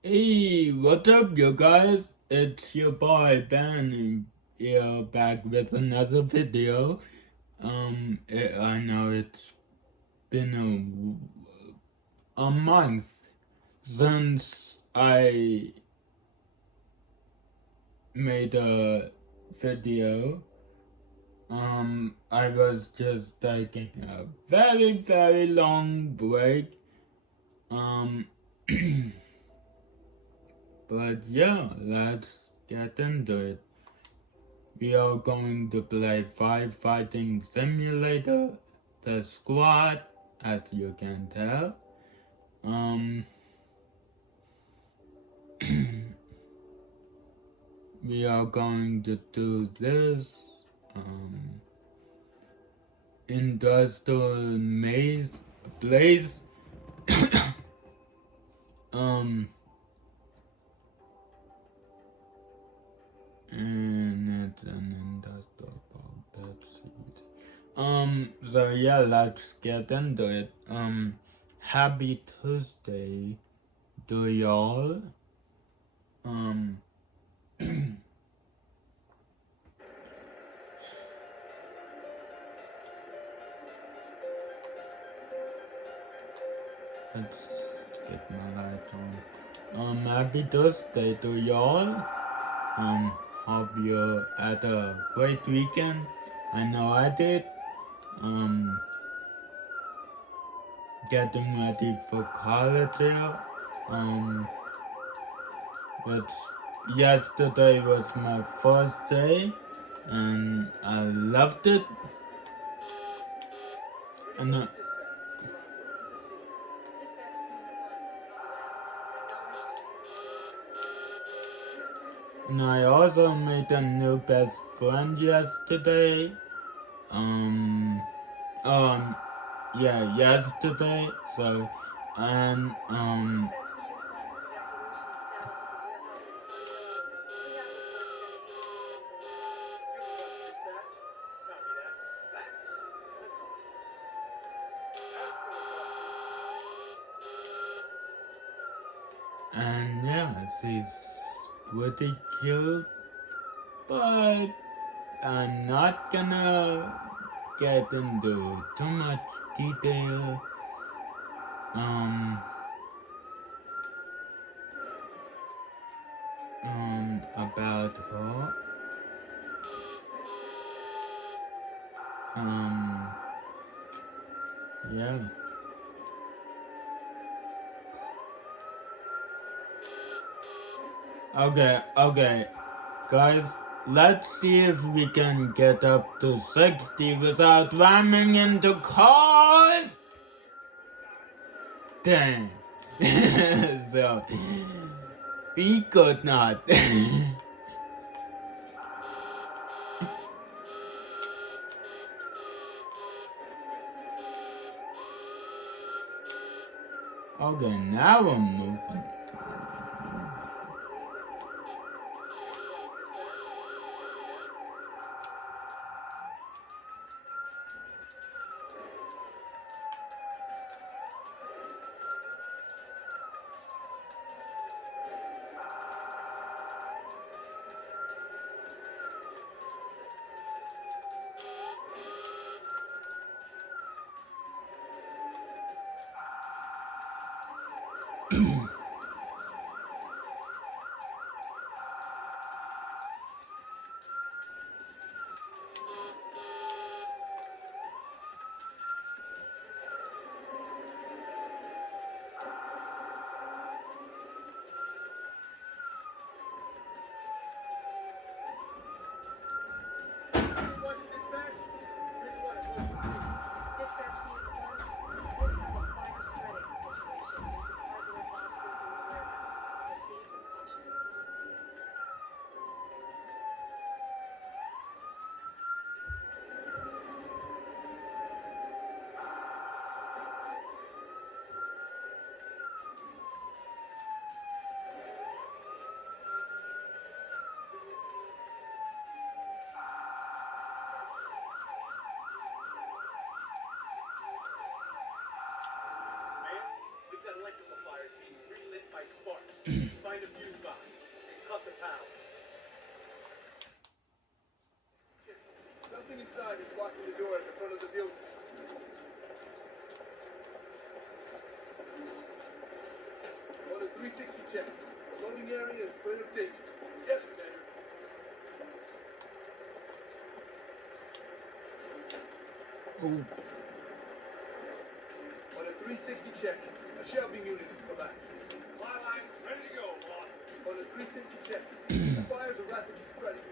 Hey, what's up, you guys? It's your boy Ben here back with another video. I know it's been a month since I made a video. I was just taking a very long break. Um, but yeah, let's get into it. We are going to play Firefighting Simulator, the squad, as you can tell. Um, we are going to do this, um, industrial maze, blaze, um, and it's an industrial park, that's it. So yeah, let's get into it. Happy Tuesday to y'all. Um, let's get my lights on. Happy Thursday to y'all. Hope you had a great weekend. I know I did. Um, getting ready for college here. Um, but yesterday was my first day, and I loved it. And I also made a new best friend yesterday. Um, um, yeah, yesterday. So, and yeah, she's pretty cute, but I'm not gonna get into too much detail. Um, about her. Um, yeah. Okay, guys, let's see if we can get up to 60 without ramming into cars. Dang. So, we could not. Okay, now I'm moving. find a fuse box and cut the power. Something inside is blocking the door at the front of the building. On a 360 check. The loading area is clear of danger. Yes, Commander. Oh, On a 360 check, a shelving unit is collapsed. My line's ready to go, boss. On a 360 check, the fires are rapidly spreading.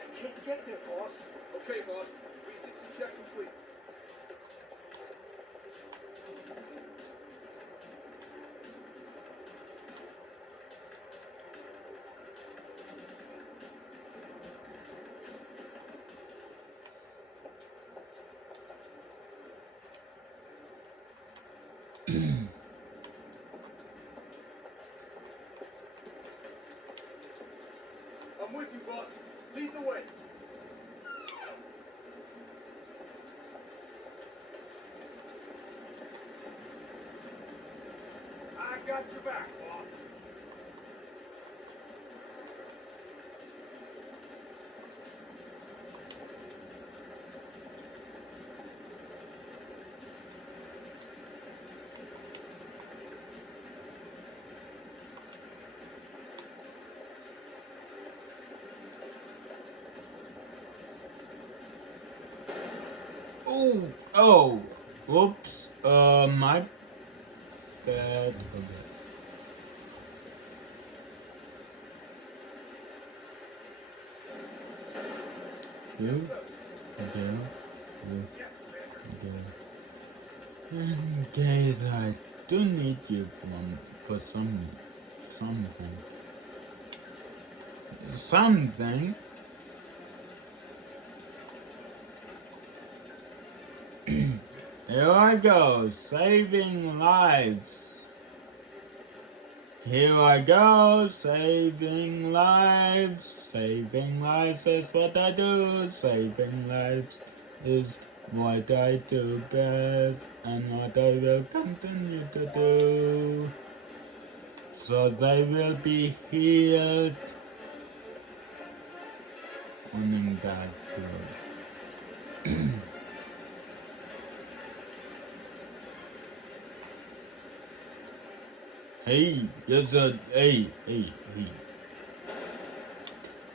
I can't get there, boss. Okay, boss. 360 check complete. I'm with you, boss. Lead the way. I got your back, boss. oh, whoops, my bad. You? Okay. In case I do need you for something. Here I go, saving lives. Here I go, saving lives. Saving lives is what I do. Saving lives is what I do best and what I will continue to do. So they will be healed. Coming back to Hey, hey.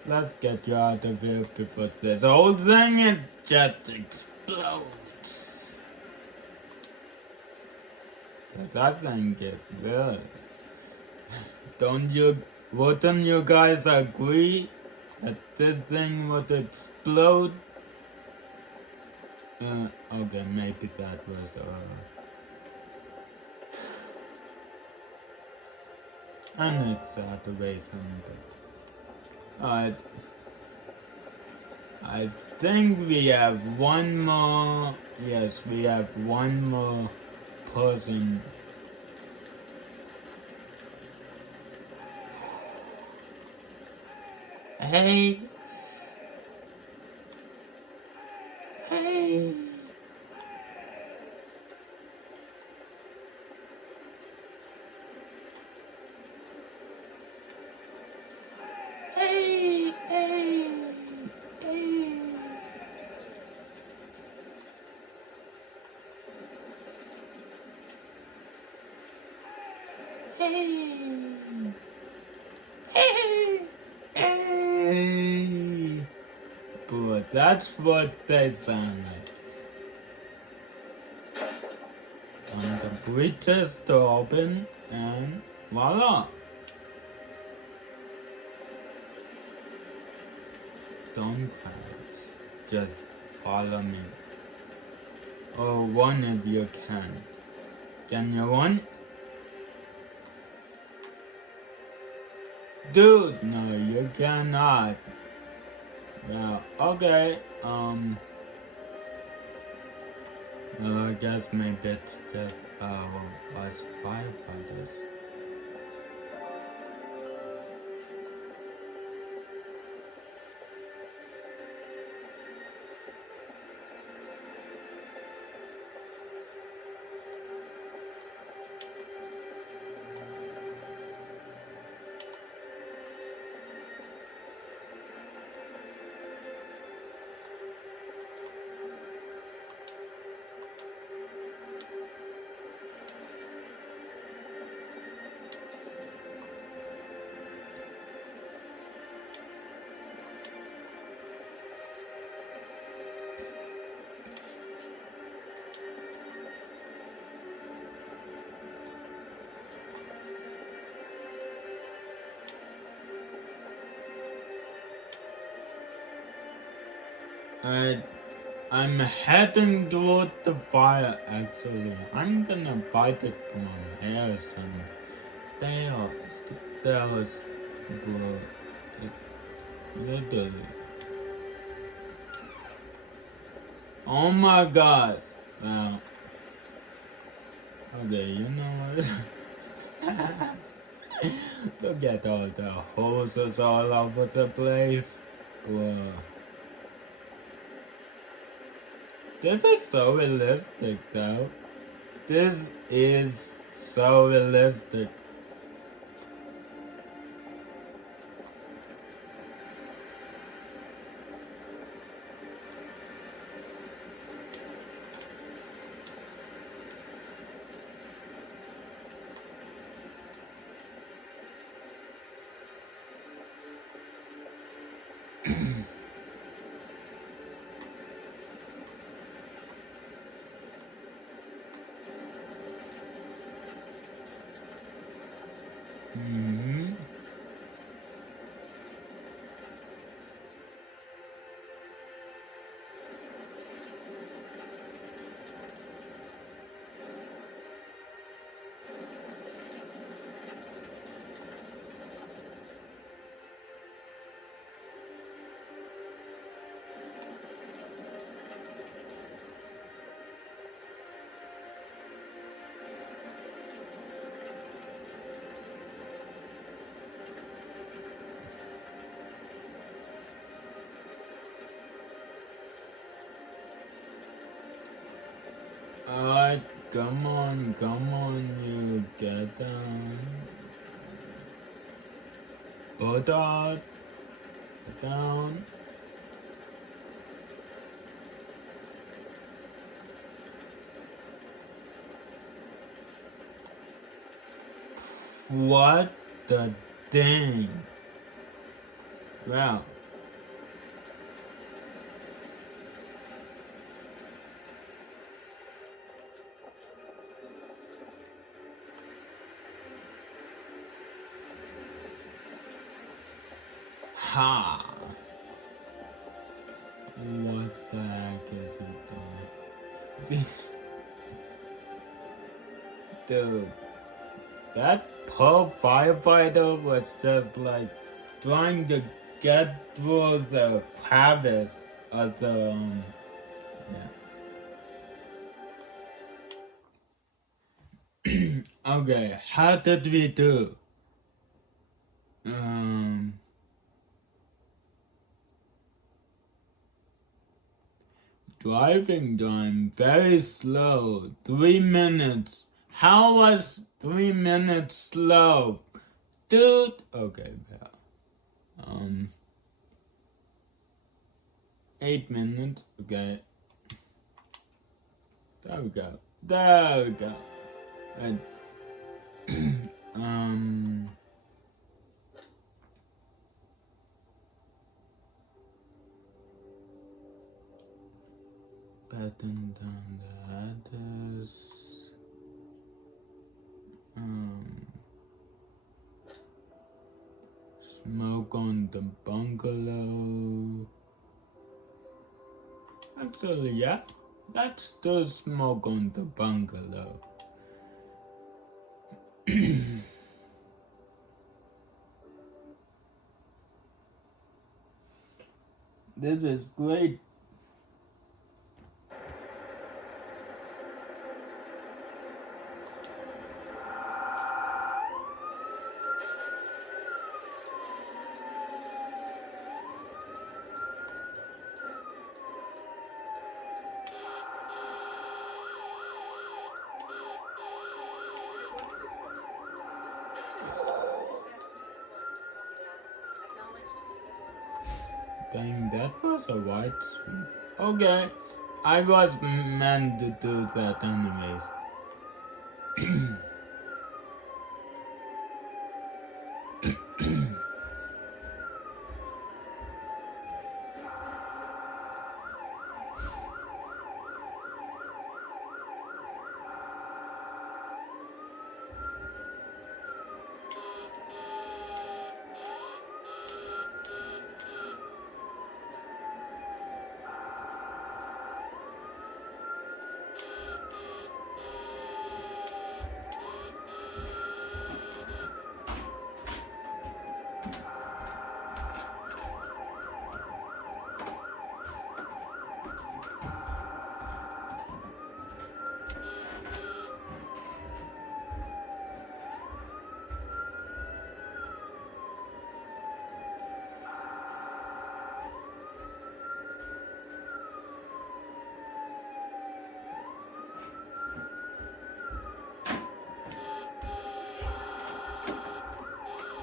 Let's get you out of here before this whole thing it just explodes. Cause that thing gets good. Wouldn't you guys agree that this thing would explode? Okay, maybe that was, and it's out of base something. Alright. I think we have one more. Yes, we have one more person. Hey. Hey. But that's what they sound like. And the bridge is open, and voila! Don't crash. Just follow me. Or one if you can. Can you run? Dude, no, you cannot. Yeah, okay, I guess maybe it's just, was firefighters. I, I'm heading toward the fire actually. I'm gonna fight it from here some. They are, that was good. Literally. Oh my god. Wow. Okay, you know what? Look at all the hoses all over the place. Whoa. This is so realistic though. This is so realistic. Mm-hmm. Alright, come on, you get down. Put out, put down. What the dang? Wow. Ha! What the heck is it doing? Dude, that poor firefighter was just like trying to get through the crevice of the yeah. Okay, how did we do? Um, Driving time very slow. 3 minutes. How was 3 minutes slow? Dude. Okay, yeah. 8 minutes. Okay. There we go. There we go. And, um. Patting down the address. Smoke on the bungalow. Actually, yeah. Let's do smoke on the bungalow. This is great. Dang, that was a white sweep. Okay, I was meant to do that anyways.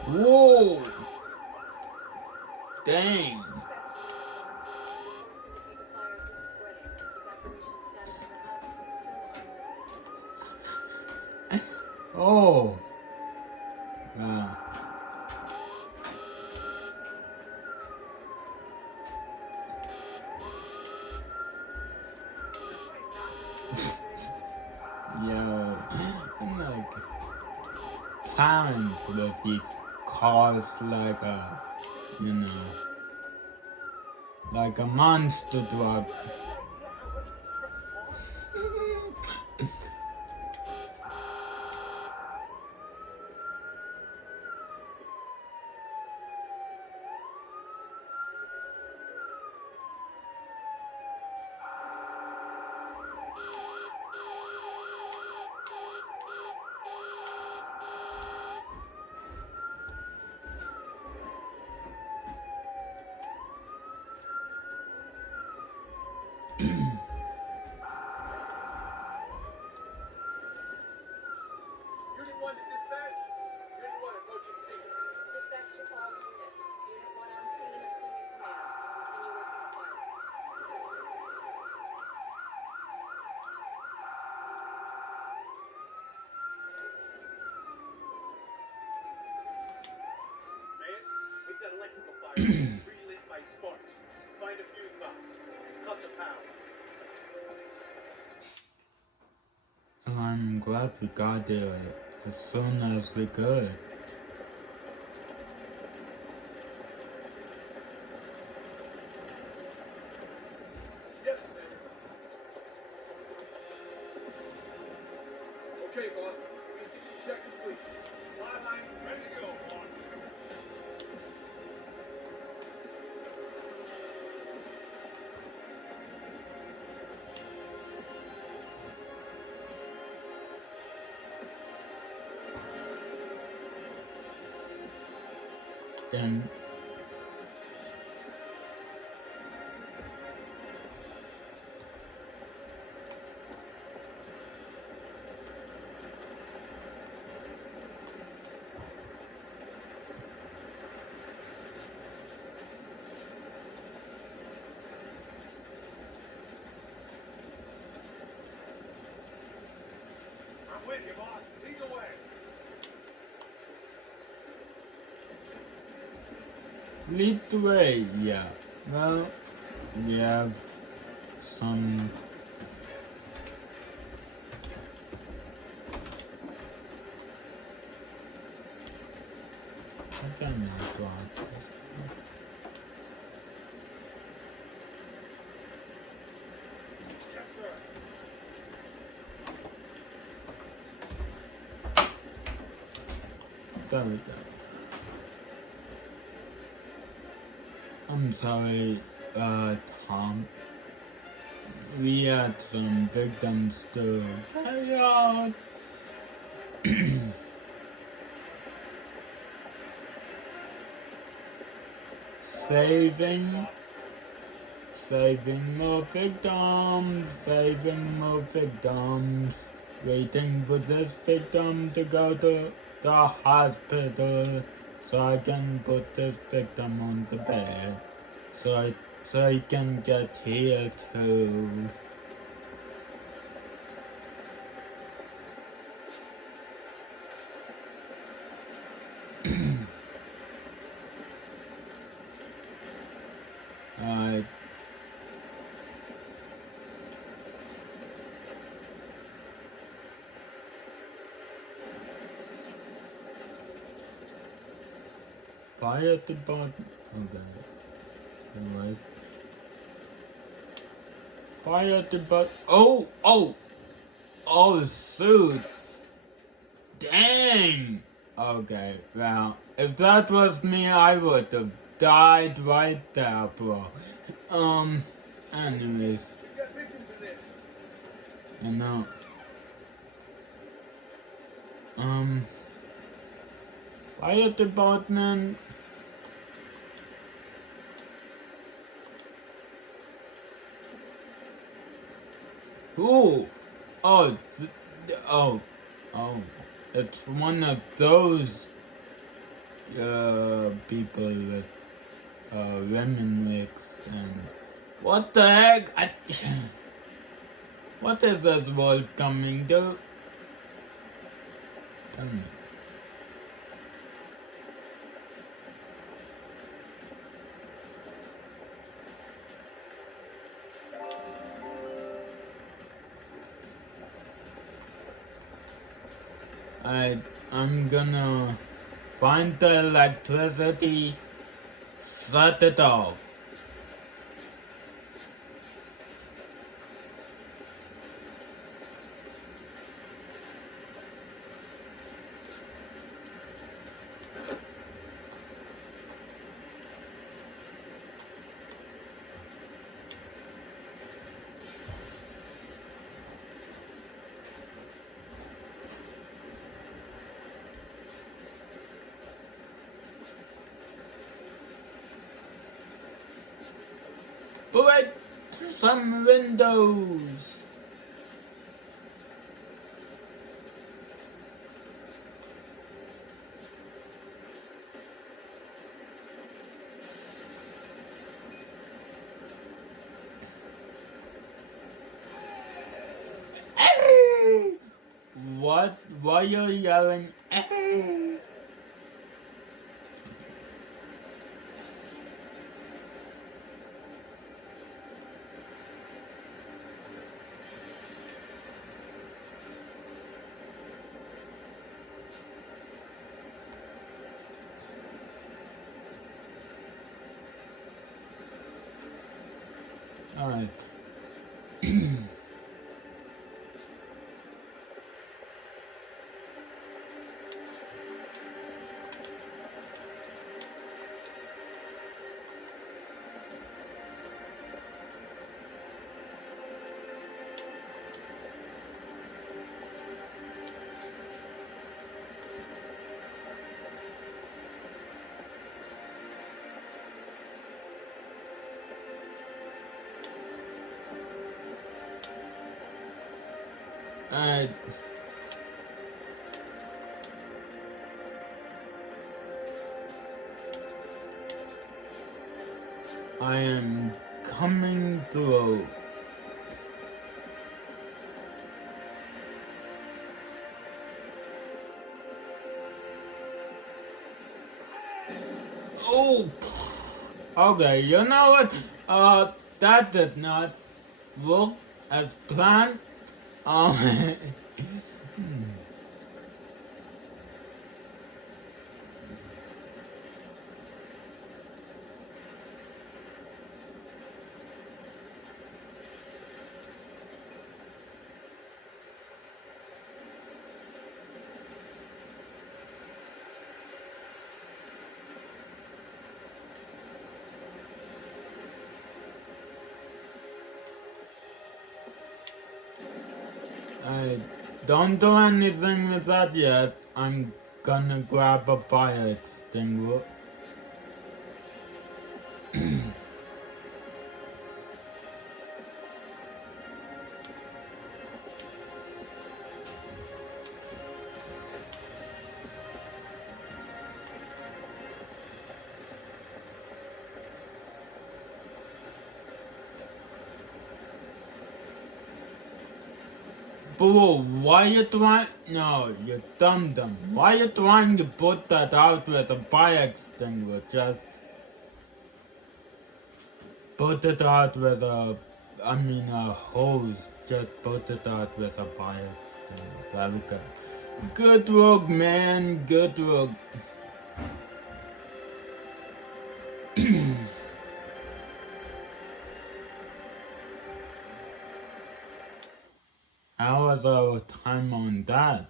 Whoa! Dang! Reports indicate the fire is spreading. Evacuation status of the house is still unknown. Oh! Wow. Yo, I'm like plowing with these cars like a, you know, like a monster truck. Unit 1 to dispatch. Unit 1 approaching scene. Dispatch to all units. Unit 1 on scene, assuming command. Continue working the fire. Man, we've got electrical fire relit by sparks. Find a fuse box. Cut the power. And I'm glad we got there as soon as we could. Yes, Commander. Okay, boss. 360 check complete. Fly line ready to go, boss. And I'm with you, boss. Lead the way. lead the way, yeah. Well, we have some. I don't know what. Yes, sir. There we go. I'm sorry, Tom. We had some victims to carry out. Saving more victims, waiting for this victim to go to the hospital so I can put this victim on the bed so he can get healed too. Alright. Fire department. Okay. Alright. Fire department. Oh, shoot. Dang. Okay, well, if that was me, I would have died right there, bro. Anyways, We've got victims in there. I know. Fire department. Ooh. Oh, oh, it's one of those people with women wigs and what the heck? What is this world coming to? Tell me. I'm gonna find the electricity, shut it off. Break some windows. What? Why are you yelling? Alright. Alright. I am coming through. Oh! Okay, you know what? That did not work as planned. Um, I don't do anything with that yet. I'm gonna grab a fire extinguisher. Bro, why you trying? No, you dumb. Why you trying to put that out with a fire extinguisher? Just put it out with a hose. Just put it out with a fire extinguisher. Okay. Good work, man. Good work. How was our time on that?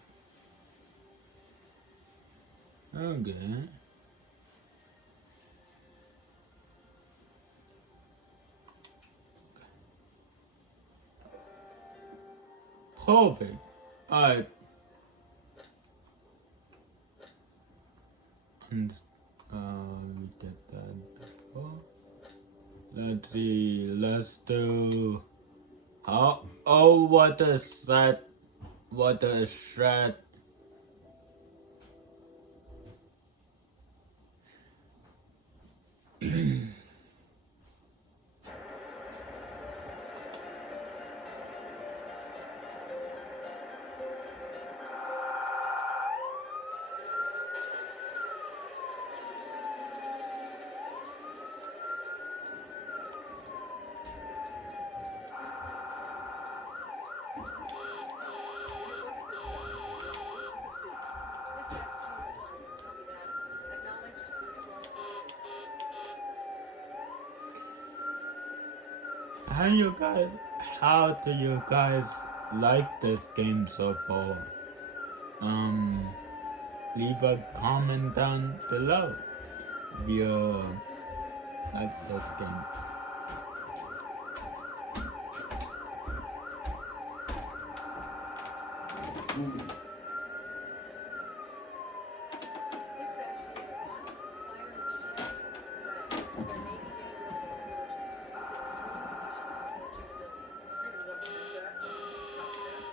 Okay. Perfect. Alright. And we did that before. Let's see. Let's do. Oh, what a set. What a shred. how do you guys like this game so far? Leave a comment down below if you like this game. Dispatch to Unit 1. Fire in the shed has spread. There may be danger of explosion. Use extreme caution when approaching the building. Unit 1 hears that. Copy that.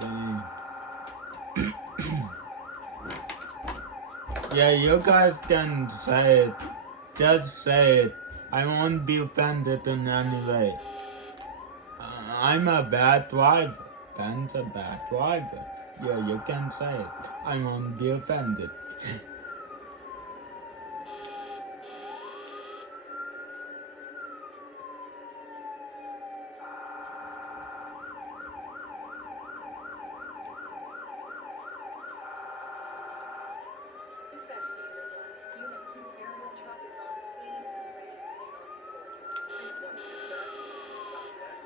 Dang. Yeah, you guys can say it. Just say it. I won't be offended in any way. I'm a bad driver. Ben's a bad driver. Yeah, you can say it. I won't be offended. Dispatch to Unit 1. Unit 2 aerial truck is on scene and ready to take on support. Unit 1 hears that. Copy that.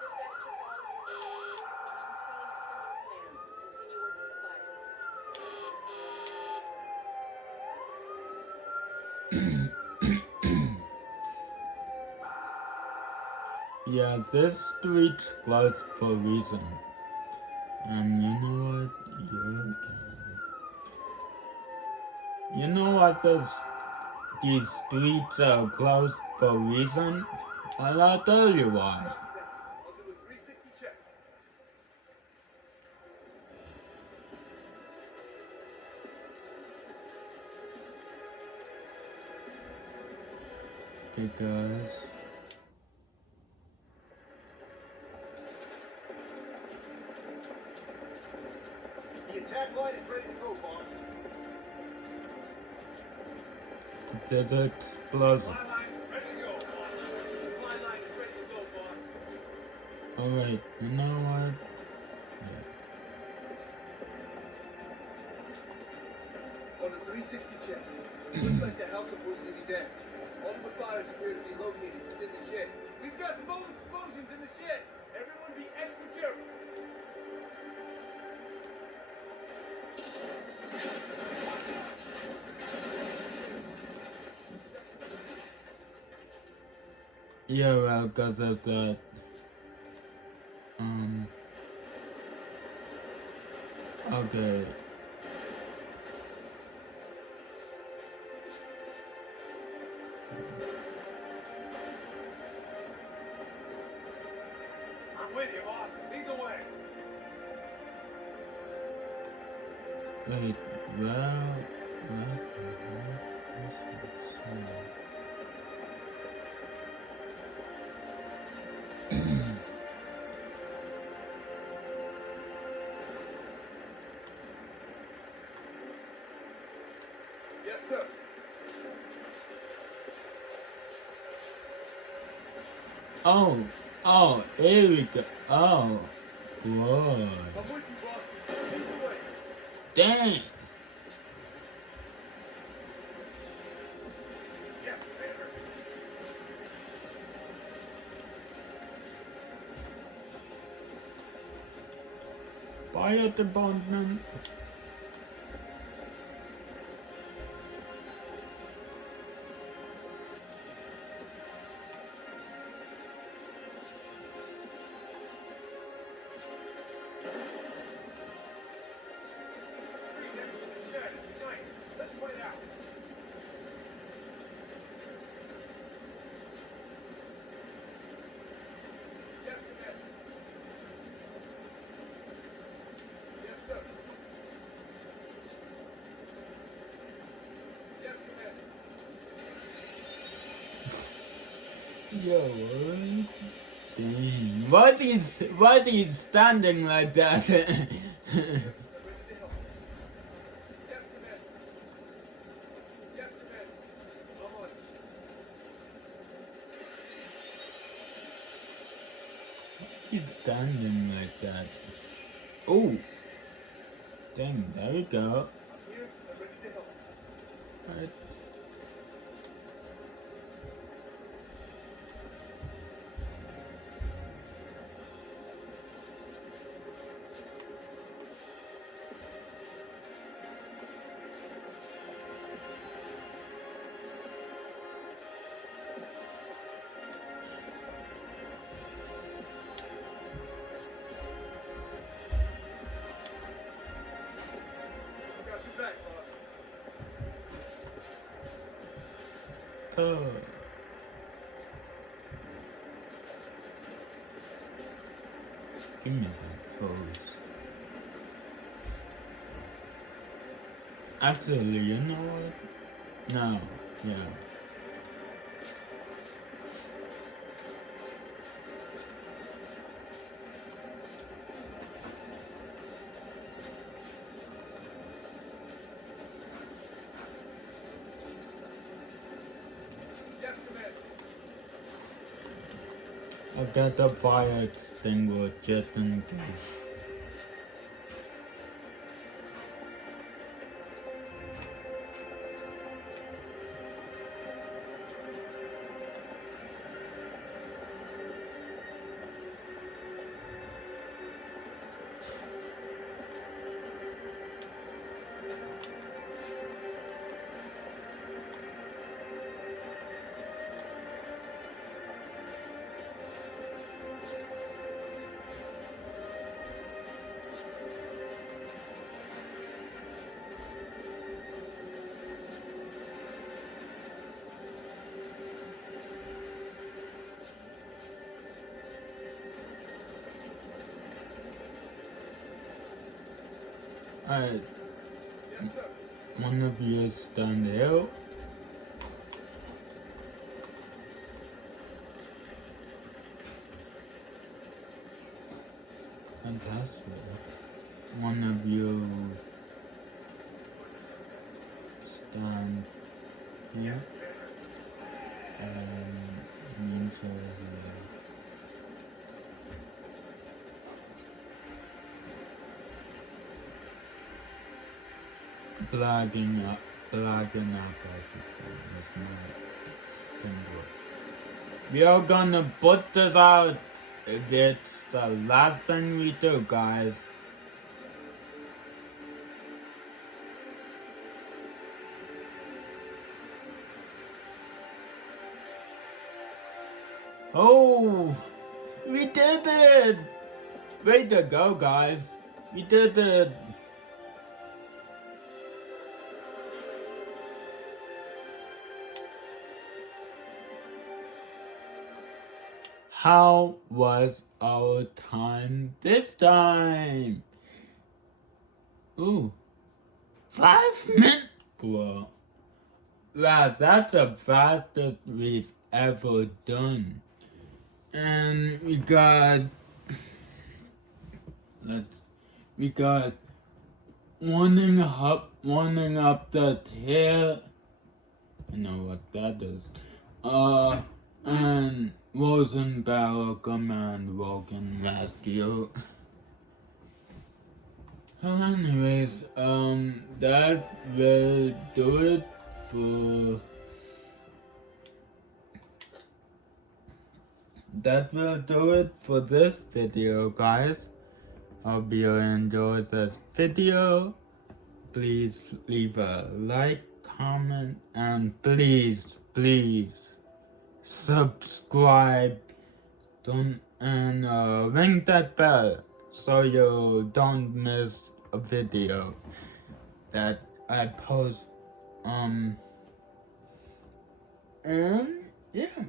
Dispatch to all units. Unit 1 on scene, assuming command. Continue working the fire. Yeah, this street's closed for a reason. And you know what? You know what these streets are closed for a reason? I'll tell you why. Copy that. I'll do a 360 check. Because The attack line is ready to go, boss. there's an explosion. Supply line ready to go, boss. Supply line is ready to go, boss. Alright, you know what? On a 360 check. Looks like the house avoided any damage. All of the fires appear to be located within the shed. We've got small explosions in the shed. Everyone be extra careful. Yeah, well, because of that. Okay. I'm with you, boss. Lead the way. Wait, well, Yes, sir. oh, here we go. Oh, whoa, I'm with you, boss. Lead the way. dang. Yes, Commander. fire department. Tree next to the shed is nice. Let's put it out. Yes, Commander. Yes, sir. Yes, Commander. Yo, dang. Why is standing like that? They're ready to help. Yes, Commander. Yes, Commander. I'm on it. He's standing like that. Oh, dang, there we go. I'm here. I'm ready to help. Right. I got your back, boss. Oh. Give me that pose. Actually, you know what? No, yeah. Yes, Commander. I got the fire extinguisher just in case. Alright, Yes, sir. one of you stand here. Fantastic. One of you stand here. And so here. Plugging up everything with my spindle. We are gonna put this out. It's the last thing we do, guys. Oh, we did it! Way to go, guys. We did it. How was our time this time? Ooh, 5 minutes? Well, wow, that's the fastest we've ever done. And we got warming up the tail. I know what that is. And Rosenbauer Command Woken Rescue. Well, anyways, that will do it for. That will do it for this video, guys. Hope you enjoyed this video. Please leave a like, comment, and please subscribe. And ring that bell so you don't miss a video that I post. And yeah.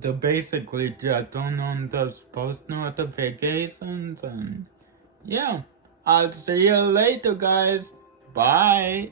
So basically just turn on those post notifications and yeah. I'll see you later, guys. Bye.